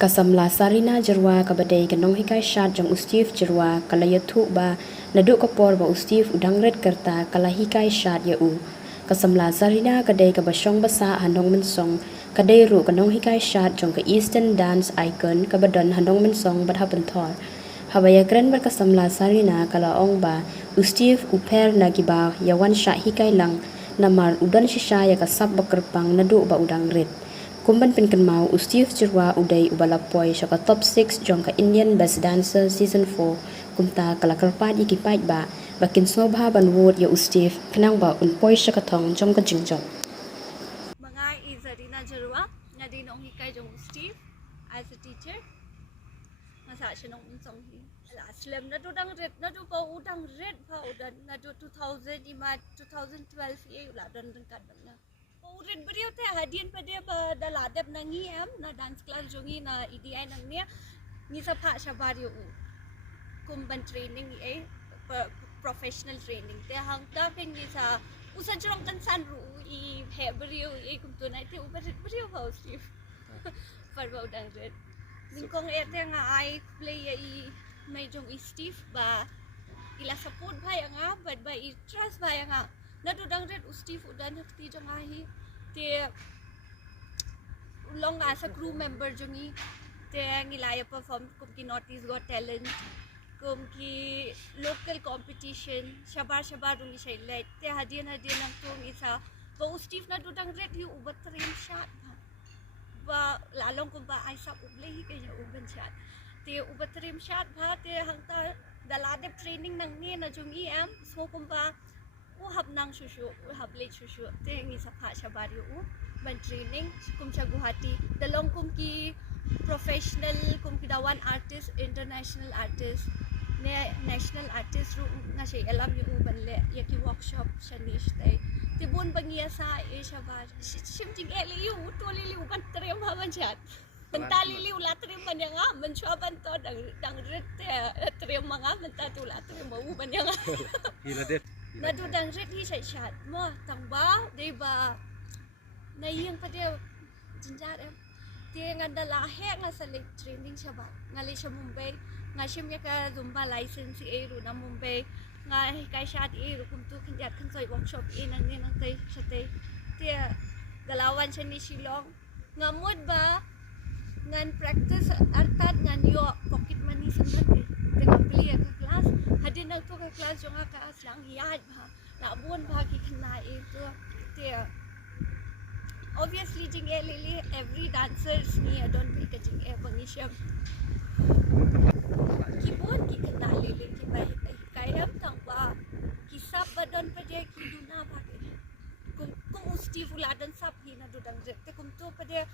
Kasamla sarina jerwa kabadai kanong hikai syat jong ustif jerwa kala yathu ba naduk kopor ba ustif udangret kerta kala hikai syat ya u. Kasamla sarina kadai kabasyong basa handong mensong kadai ru kanong hikai syat jong ke Eastern Dance Icon kabadon handong mensong badha penthor. Habaya keren berkasamla sarina kala ong ba ustif uper nagiba yawan syat hikai lang namar udan shisha ya kasab bakerpang naduk ba udangret. Kumban penkenmau ustif jerwa udai ubalapoi syaka top 6 jongka Indian Best Dancer Season 4 kumta kalakarpad ikipait ba bakin sobha banwod ya ustif kenang ba unpoi syaka thong jongka jingjot. Mga Zarina Jerwa nga dinong hikay jong ustif as a teacher. Masa siya nung unsong hi. Slim na do dang red na do pa udang red pa udan na do 2000 ima 2012 ye ula don kadang na. Red beriyo te hadian pa dia pa daladap nangi na dance class jongi na EDI nang niya ni sa pa siya baryo u kumban training ni professional training te hang ta ken ni sa usa jong kansan ru I he beriyo kum to na te beriyo pa ustif parba udang red ningkong ete nga I play I may jong ustif ba ila support ba nga but ba I trust ba nga nadudang red ustif udan hakti jong ahi te long as a crew member jongi te ngilaya perform kum ki Northeast Got Talent kum ki local competition shabar rungi shailait te hadian ang tung isa ba ustif na dudang red hi ubat train shot ba lalong kum ba ay sa uble hi kanya uban shot te ubat train shot ba te hangta daladep training nang ni na jongi so kum ba hab nang susu hab late susu te ngi sa pha sha bari ban training kum sa Guwahati dalong kum ki professional kum ki dawan artist international artist ne national artist ru nga shay alam yu ban le yaki workshop shanish tay te bon bangiya sa sha bar shimjing eli yu toli li ban trem ha ban chat bantali li ulat trem ban yang man chwa ban to dang ret trem mga banta tu lat trem mau ban yang nadudang red hi shat mo tangba de ba nayang pa de jinjar te nganda lahe nga sa late training siya ba ngali siya Mumbai nga siya ka zumba license ru na Mumbai nga kay shat ru kum tu kinjat kan soy workshop nang ni nang tay siya te galawan siya ni Shillong nga mod ba ngan practice artat ngan yo pocket money sambat te kapli ka class hadin nang to ka class yung ka aslang hiyad ba labon ba ki kana ito te obviously jing lili every dancers ni don't be kajing pangisya kibon ki kana lili ki bay kayam tang ba kisap ba don pa dia ki duna ba kung usti fuladan sap hi na dudang te kum to pa dia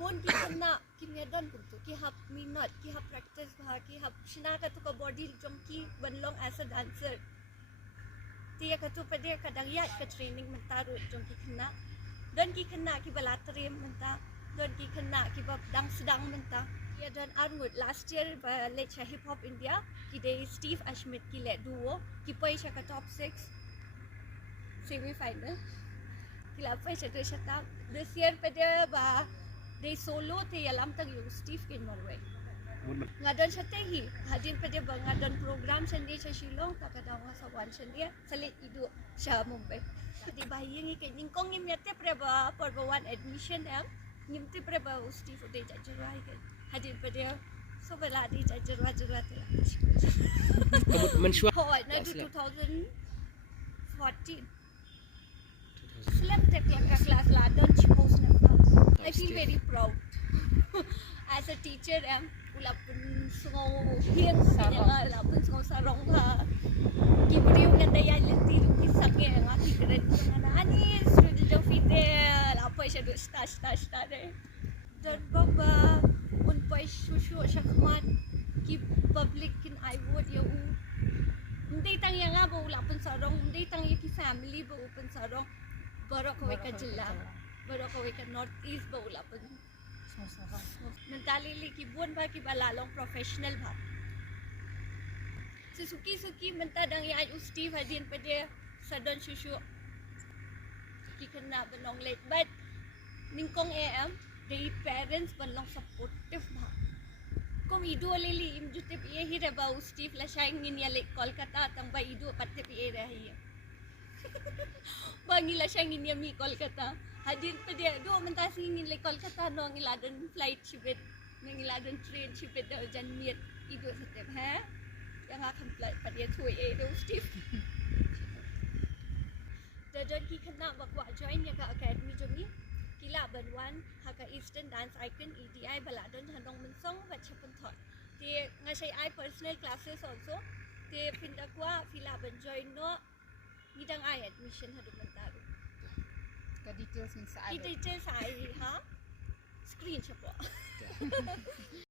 bon ki kana kimedon kuntu ki hap minot ki hap practice bha ki hap shinaka to ka body jong ki banlong as a dancer tiya ka to pade kadang ya ka training mentaro jong ki kana don ki kana ki balatrim menta don ki kana ki bab dang sedang menta ya dan armut last year ba le cha hip hop India ki de Steve Ashmit ki le duo ki pai cha ka top 6 semi final ki la pai cha ta this year pade ba they solo te alam tag yung Steve in Norway nga don siya tehi hadin pa dia nga don program sandi sa Shillong takadawa sa one sandi sa lit idu siya Mumbai di bahiyang ikay ningkong ngimyate pre ba for one admission ngimti pre ba Steve uday jajurwa ikay hadin pa dia so bala di jajurwa te mensyuat na 2014 slam te class ladon chipos na I feel very proud as a teacher ula pun sungo hiang sarong ula pun sungo sarong ha kibriu nga daya liti ki sange nga ki kred nga ani student jo fite la po siya do sta de don baba un pai shushu shakman ki public kin I would yo hindi tang nga bo ula pun sarong hindi tang ki family bo pun sarong borok ko ka jilla baro ko ka Northeast ba ula pa mentalili ki buon ba ki balalong professional ba suki mentadang ya ustif hadin pa dia sa don shushu ki kana banong late but ningkong the parents balong supportive bha kom idu leli im jute piye hi re ba Steve la shangin ya le Kolkata tang ba idu patte piye rahi bangila shangin ya mi Kolkata hadin pa dia do mentasi ngin le Kolkata no ngiladan flight chibet ngiladan train chibet da jan miet idu step ha yang akan flight pa dia thui do Steve Dadan ki kena bakwa join ya ka academy jomi kila banwan haka Eastern Dance Icon EDI baladon handong mensong bat chapun thot te ngasai I personal classes also te pinda kwa fila ban join no midang I admission hadu mentaru ka details min sa details ai ha screen chapo